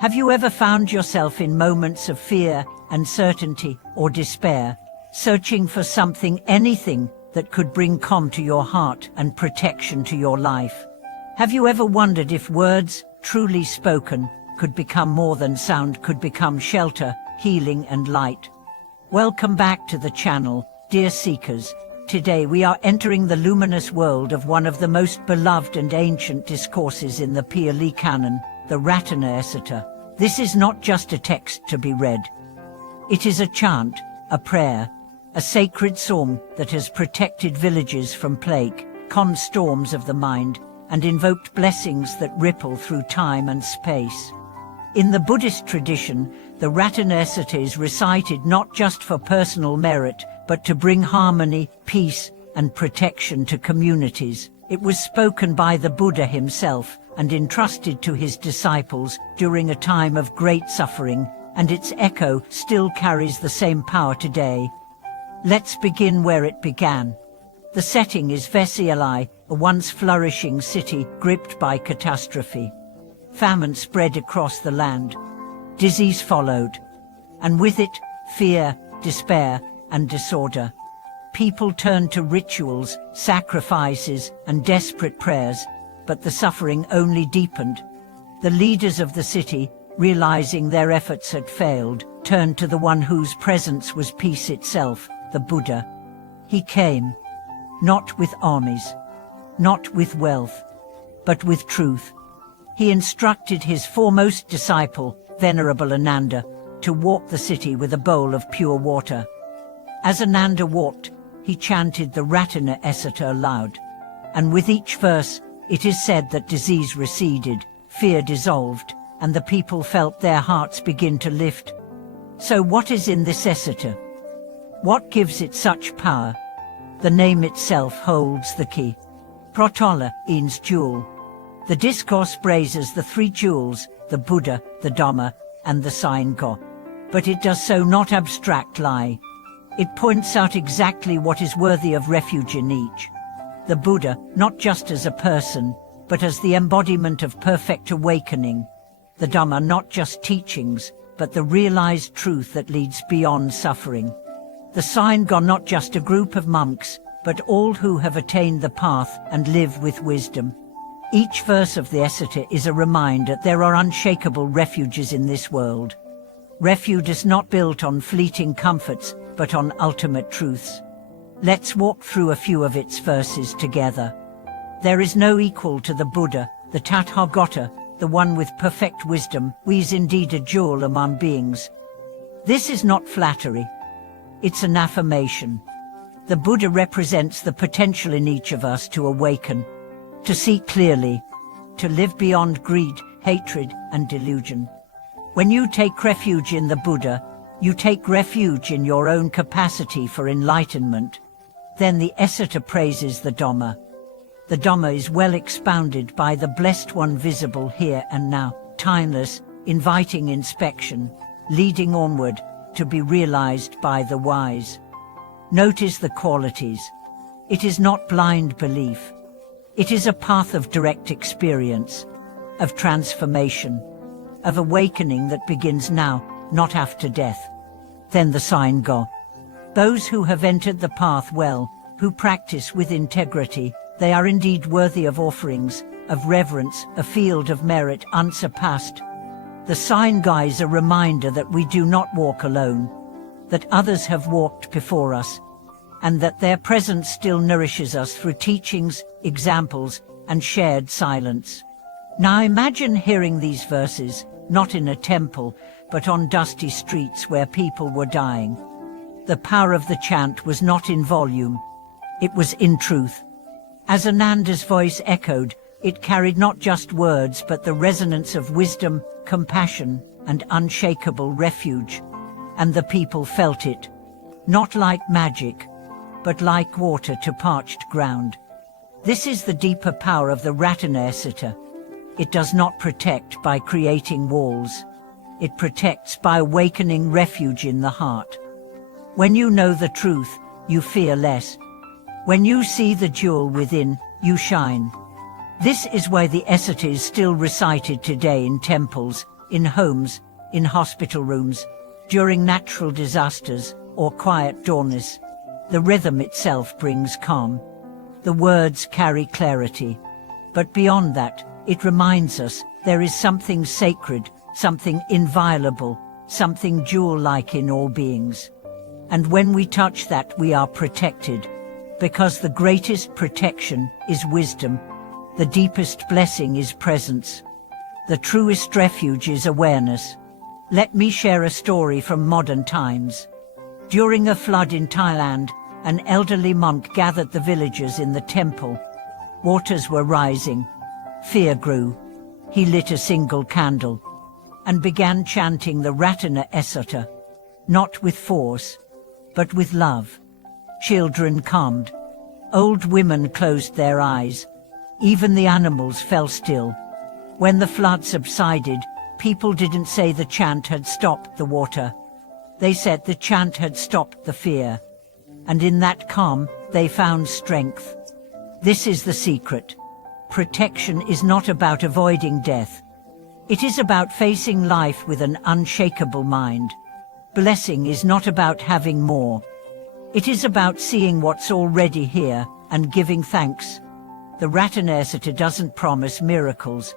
Have you ever found yourself in moments of fear, uncertainty, or despair, searching for something, anything, that could bring calm to your heart and protection to your life? Have you ever wondered if words, truly spoken, could become more than sound, could become shelter, healing and light? Welcome back to the channel, dear seekers. Today we are entering the luminous world of one of the most beloved and ancient discourses in the Pali Canon, the Ratana Sutta. This is not just a text to be read. It is a chant, a prayer, a sacred song that has protected villages from plague, calmed storms of the mind, and invoked blessings that ripple through time and space. In the Buddhist tradition, the Ratana Sutta is recited not just for personal merit, but to bring harmony, peace, and protection to communities. It was spoken by the Buddha himself and entrusted to his disciples during a time of great suffering, and its echo still carries the same power today. Let's begin where it began. The setting is Vesali, a once flourishing city gripped by catastrophe. Famine spread across the land. Disease followed, and with it, fear, despair, and disorder. People turned to rituals, sacrifices, and desperate prayers, but the suffering only deepened. The leaders of the city, realizing their efforts had failed, turned to the one whose presence was peace itself, the Buddha. He came, not with armies, not with wealth, but with truth. He instructed his foremost disciple, Venerable Ananda, to walk the city with a bowl of pure water. As Ananda walked, he chanted the Ratana Sutta aloud, and with each verse, it is said that disease receded, fear dissolved, and the people felt their hearts begin to lift. So what is in this sutta? What gives it such power? The name itself holds the key. Pratola means jewel. The discourse praises the three jewels, the Buddha, the Dhamma, and the Sangha. But it does so not abstractly. It points out exactly what is worthy of refuge in each. The Buddha, not just as a person, but as the embodiment of perfect awakening. The Dhamma, not just teachings, but the realized truth that leads beyond suffering. The Sangha, not just a group of monks, but all who have attained the path and live with wisdom. Each verse of the Sutta is a reminder there are unshakable refuges in this world. Refuge is not built on fleeting comforts, but on ultimate truths. Let's walk through a few of its verses together. There is no equal to the Buddha, the Tathagata, the one with perfect wisdom, who is indeed a jewel among beings. This is not flattery. It's an affirmation. The Buddha represents the potential in each of us to awaken, to see clearly, to live beyond greed, hatred, and delusion. When you take refuge in the Buddha, you take refuge in your own capacity for enlightenment. Then the Sutta praises the Dhamma. The Dhamma is well expounded by the Blessed One visible here and now, timeless, inviting inspection, leading onward, to be realized by the wise. Notice the qualities. It is not blind belief. It is a path of direct experience, of transformation, of awakening that begins now, not after death. Then the Sangha. Those who have entered the path well, who practice with integrity, they are indeed worthy of offerings, of reverence, a field of merit unsurpassed. The Sangha is a reminder that we do not walk alone, that others have walked before us, and that their presence still nourishes us through teachings, examples, and shared silence. Now imagine hearing these verses, not in a temple, but on dusty streets where people were dying. The power of the chant was not in volume. It was in truth. As Ananda's voice echoed, it carried not just words but the resonance of wisdom, compassion, and unshakable refuge. And the people felt it, not like magic, but like water to parched ground. This is the deeper power of the Ratana Sutta. It does not protect by creating walls. It protects by awakening refuge in the heart. When you know the truth, you fear less. When you see the jewel within, you shine. This is why the Sutta is still recited today in temples, in homes, in hospital rooms, during natural disasters or quiet dawness. The rhythm itself brings calm. The words carry clarity. But beyond that, it reminds us there is something sacred, something inviolable, something jewel-like in all beings. And when we touch that, we are protected, because the greatest protection is wisdom. The deepest blessing is presence. The truest refuge is awareness. Let me share a story from modern times. During a flood in Thailand, an elderly monk gathered the villagers in the temple. Waters were rising. Fear grew. He lit a single candle and began chanting the Ratana Sutta, not with force, but with love. Children calmed. Old women closed their eyes. Even the animals fell still. When the flood subsided, people didn't say the chant had stopped the water. They said the chant had stopped the fear. And in that calm, they found strength. This is the secret. Protection is not about avoiding death. It is about facing life with an unshakable mind. Blessing is not about having more. It is about seeing what's already here and giving thanks. The Ratana Sutta doesn't promise miracles.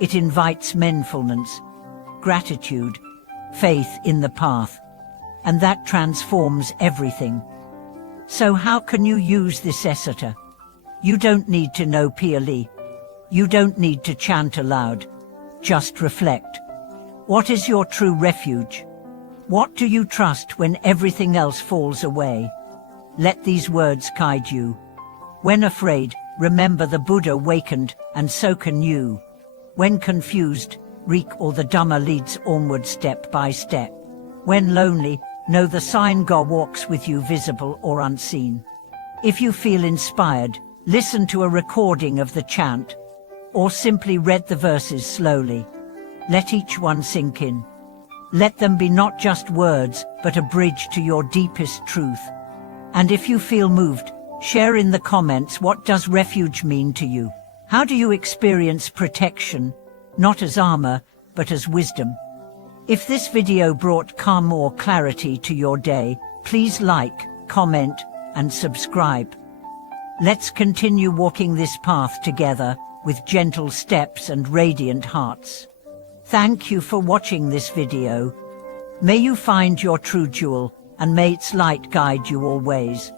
It invites mindfulness, gratitude, faith in the path. And that transforms everything. So how can you use this sutta? You don't need to know Pali. You don't need to chant aloud. Just reflect. What is your true refuge? What do you trust when everything else falls away? Let these words guide you. When afraid, remember the Buddha wakened, and so can you. When confused, recall the Dhamma leads onward step by step. When lonely, know the sign God walks with you, visible or unseen. If you feel inspired, listen to a recording of the chant, or simply read the verses slowly. Let each one sink in. Let them be not just words, but a bridge to your deepest truth. And if you feel moved, share in the comments, what does refuge mean to you? How do you experience protection, not as armor, but as wisdom? If this video brought calm or clarity to your day, please like, comment, and subscribe. Let's continue walking this path together with gentle steps and radiant hearts. Thank you for watching this video. May you find your true jewel, and may its light guide you always.